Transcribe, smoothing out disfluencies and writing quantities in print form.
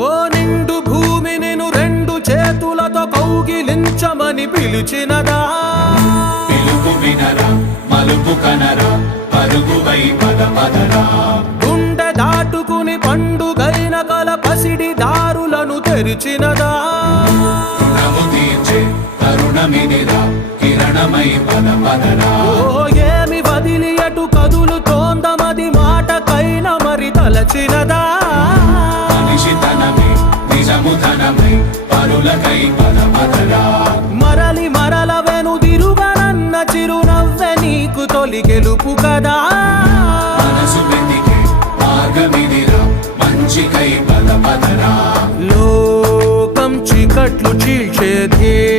ఓ నిండు భూమి నిన్ను రెండు చేతులతో కౌగిలించమని పిలిచినదా పిలుపు వినరా మలుపు కనరా పరుగువై పద పదరా గుండె దాటుకుని పండుగైన కల పసిడి దారులను తెరిచినదా రుణము తీర్చే తరుణమిదిరా కిరణమై పద పదరా ఓ ఏమి వదిలి అటు కదులుతోందమది మాటకైన మరి తలచినదా మనిషితనమే నిజముతనమై పరులకై పద పదరా మరలి మరల వెనుదిరుగనన్న చిరునవ్వె నీకు తొలి గెలుపు కదా మనసు వెతికే మార్గమిదిరా మంచికై పద పదరా లోకం చీకట్లు చీల్చే ధ్యేయం